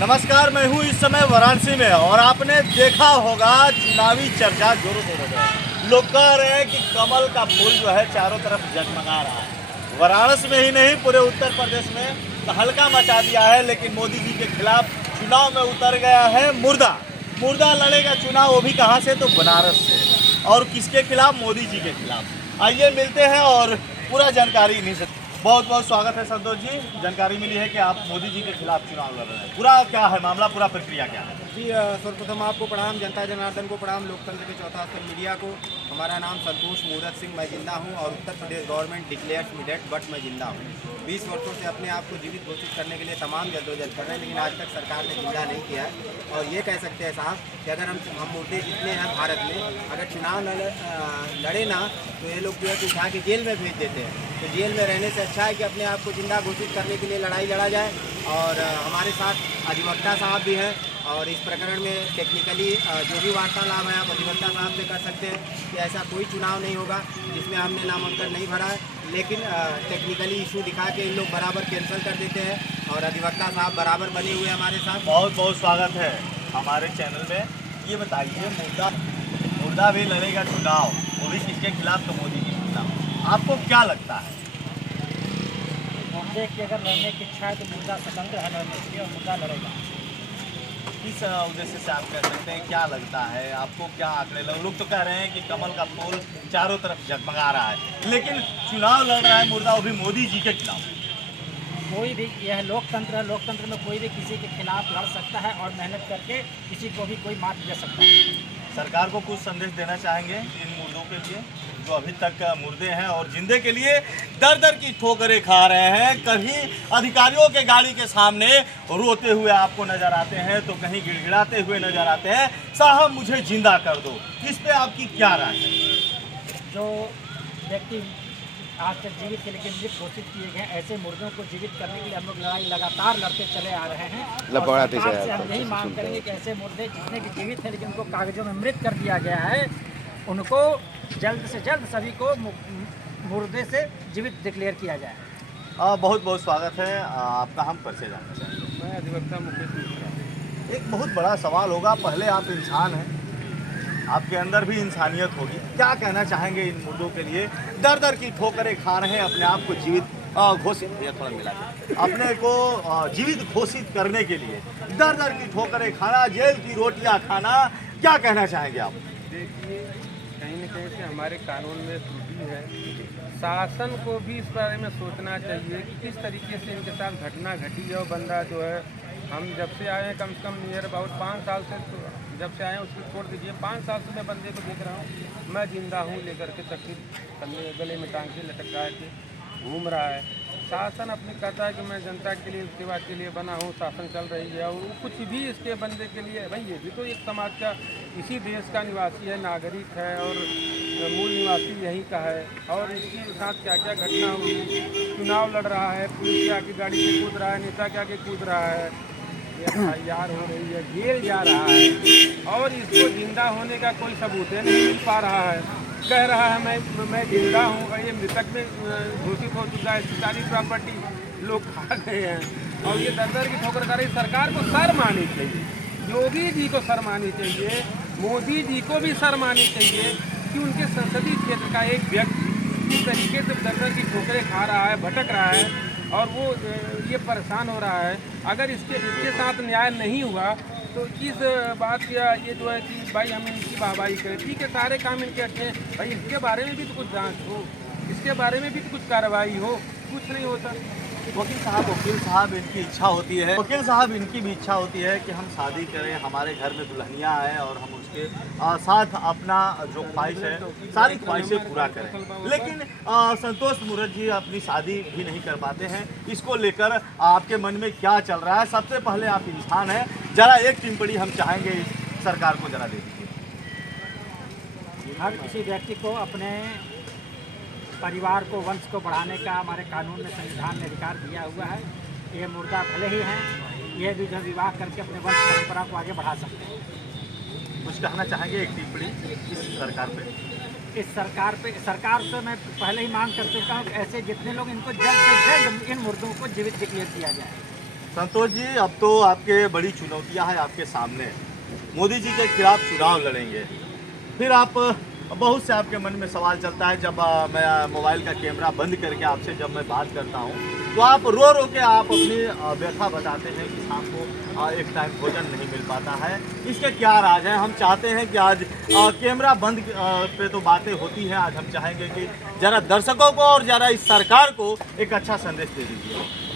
नमस्कार, मैं हूँ इस समय वाराणसी में और आपने देखा होगा चुनावी चर्चा जोरों शोरों पे। लोग कह रहे हैं कि कमल का फूल जो है चारों तरफ जगमगा रहा है। वाराणसी में ही नहीं, पूरे उत्तर प्रदेश में तहलका मचा दिया है। लेकिन मोदी जी के खिलाफ चुनाव में उतर गया है मुर्दा। मुर्दा लड़ेगा चुनाव, वो भी कहाँ से, तो बनारस से। और किसके खिलाफ? मोदी जी के खिलाफ। आइए मिलते हैं और पूरा जानकारी इन्हीं से। बहुत बहुत स्वागत है संतोष जी। जानकारी मिली है कि आप मोदी जी के खिलाफ चुनाव लड़ रहे हैं, पूरा क्या है मामला, पूरा प्रक्रिया क्या है? जी, सर्वप्रथम आपको प्रणाम, जनता जनार्दन को प्रणाम, लोकतंत्र के चौथा स्तंभ मीडिया को। हमारा नाम संतोष मूरत सिंह, मैं जिंदा हूं और Uttar Pradesh government declares me dead, but मैं जिंदा हूं। 20 वर्षों से अपने आप को जीवित घोषित करने के लिए तमाम जद्दोजहद कर रहे हैं, लेकिन आज तक सरकार ने जिंदा नहीं किया है। और ये कह सकते हैं साहब कि अगर हम मुद्दे जितने हैं भारत में, अगर चुनाव लड़े ना तो ये लोग जो है उठा के जेल में भेज देते हैं। तो जेल में रहने से अच्छा है कि अपने आप को जिंदा घोषित करने के लिए लड़ाई लड़ा जाए। और हमारे साथ अधिवक्ता साहब भी हैं और इस प्रकरण में टेक्निकली जो भी वार्तालाप है आप अधिवक्ता साहब से कर सकते हैं कि ऐसा कोई चुनाव नहीं होगा जिसमें हमने नामांकन नहीं भरा है। लेकिन टेक्निकली इशू दिखा के इन लोग बराबर कैंसिल कर देते हैं और अधिवक्ता साहब बराबर बने हुए हमारे साथ। बहुत बहुत स्वागत है हमारे चैनल में। ये बताइए, मुर्दा भी लड़ेगा चुनाव, वो भी किसके खिलाफ? तो मोदी जी के खिलाफ। आपको क्या लगता है? मुद्दे की अगर लड़ने की इच्छा है तो मुद्दा स्वतंत्र है लड़ने के लिए और मुद्दा लड़ेगा। किस उद्देश्य से आप कह सकते हैं, क्या लगता है आपको, क्या आंकड़े लोग तो कह रहे हैं कि कमल का फूल चारों तरफ जगमगा रहा है, लेकिन चुनाव लड़ रहा है मुर्दा, वो भी मोदी जी के खिलाफ। कोई भी, यह लोकतंत्र है, लोकतंत्र में कोई भी किसी के खिलाफ लड़ सकता है और मेहनत करके किसी को भी कोई मात दे सकता है। सरकार को कुछ संदेश देना चाहेंगे इन मुर्दों के लिए जो अभी तक मुर्दे हैं और जिंदे के लिए दर दर की ठोकरें खा रहे हैं? कभी अधिकारियों के गाड़ी के सामने रोते हुए आपको नजर आते हैं तो कहीं गिड़गिड़ाते हुए नजर आते हैं, साहब मुझे जिंदा कर दो। इस पे आपकी क्या राय है? जो व्यक्ति आज तक जीवित के लेकिन मृत घोषित किए गए, ऐसे मुर्दों को जीवित करने के लिए हम लोग लड़ाई लगातार लड़ते चले आ रहे हैं। और सरकार से हम यही मांग करेंगे कि ऐसे मुर्दे जितने भी जीवित हैं लेकिन उनको कागजों में मृत कर दिया गया है, उनको जल्द से जल्द सभी को मुर्दे से जीवित डिक्लेयर किया जाए। बहुत बहुत स्वागत है। आपका हम परिचय जानना चाहेंगे। मैं अधिवक्ता मुकेश मिश्रा। एक बहुत बड़ा सवाल होगा, पहले आप इंसान हैं, आपके अंदर भी इंसानियत होगी, क्या कहना चाहेंगे इन मुद्दों के लिए? दर दर की ठोकरें खा रहे हैं अपने आप को जीवित घोषित, ये थोड़ा मिला के अपने को जीवित घोषित करने के लिए दर दर की ठोकरें खाना, जेल की रोटियां खाना, क्या कहना चाहेंगे आप? देखिए, कहीं न कहीं से हमारे कानून में त्रुटि है। शासन को भी इस बारे में सोचना चाहिए कि किस तरीके से इनके साथ घटना घटी है। और बंदा जो है, हम जब से आए हैं कम से कम नियर अबाउट 5 साल से, तो जब से आए हैं उसको छोड़ दीजिए, 5 साल से मैं बंदे को देख रहा हूँ। मैं जिंदा हूँ लेकर के तकरीर गले में टांग के लटका के घूम रहा है। शासन अपने कहता है कि मैं जनता के लिए, सेवा के लिए बना हूँ, शासन चल रही है, और कुछ भी इसके बंदे के लिए भाई, ये भी तो एक समाज का, इसी देश का निवासी है, नागरिक है और मूल निवासी यहीं का है। और इसके साथ क्या क्या घटना हुई, चुनाव लड़ रहा है, पुलिस के आगे गाड़ी से कूद रहा है, नेता के आगे कूद रहा है, FIR हो रही है, जेल जा रहा है और इसको जिंदा होने का कोई सबूत नहीं मिल पा रहा है। कह रहा है मैं जिंदा हूँ और ये मृतक में घोषित हो चुका है। सारी प्रॉपर्टी लोग खा गए हैं और ये दर दर की ठोकर खा रही। सरकार को शर्म आनी चाहिए, योगी जी को शर्म आनी चाहिए, मोदी जी को भी शर्म आनी चाहिए कि उनके संसदीय क्षेत्र का एक व्यक्ति इस तरीके से दर दर की ठोकरें खा रहा है, भटक रहा है और वो ये परेशान हो रहा है। अगर इसके साथ न्याय नहीं हुआ तो इस बात का ये जो है कि भाई हम इनकी वाहवाही करें, ठीक है, सारे काम इनके अच्छे हैं, भाई इसके बारे में भी तो कुछ जांच हो, इसके बारे में भी तो कुछ कार्रवाई हो, कुछ नहीं होता। वकील साहब इनकी इच्छा होती है, वकील साहब इनकी भी इच्छा होती है कि हम शादी करें, हमारे घर में दुल्हनियाँ आए और हम उसके साथ अपना जो ख्वाहिश है सारी ख्वाहिशें पूरा करें। लेकिन संतोष मूरत जी अपनी शादी भी नहीं कर पाते हैं। इसको लेकर आपके मन में क्या चल रहा है? सबसे पहले आप इंसान हैं, जरा एक टिप्पणी हम चाहेंगे इस सरकार को जरा दे दीजिए। हर किसी व्यक्ति को अपने परिवार को, वंश को बढ़ाने का हमारे कानून में, संविधान में अधिकार दिया हुआ है। ये मुर्दा भले ही हैं, ये भी जो विवाह करके अपने वंश परंपरा को आगे बढ़ा सकते हैं। कुछ कहना चाहेंगे एक टिप्पणी इस सरकार पे? इस सरकार से मैं पहले ही मांग कर चुका हूँ कि ऐसे जितने लोग, इनको जल्द से जल्द इन मुर्दों को जीवित डिक्लेयर किया जाए। संतोष जी, अब तो आपके बड़ी चुनौतियां हैं आपके सामने। मोदी जी के खिलाफ चुनाव लड़ेंगे, फिर आप बहुत से आपके मन में सवाल चलता है। जब मैं मोबाइल का कैमरा बंद करके आपसे जब मैं बात करता हूं, तो आप रो रो के आप अपनी व्यथा बताते हैं कि शाम को एक टाइम भोजन नहीं मिल पाता है। इसके क्या राज हैं? हम चाहते हैं कि आज कैमरा बंद पे तो बातें होती हैं, आज हम चाहेंगे कि ज़रा दर्शकों को और ज़रा इस सरकार को एक अच्छा संदेश दे दीजिए।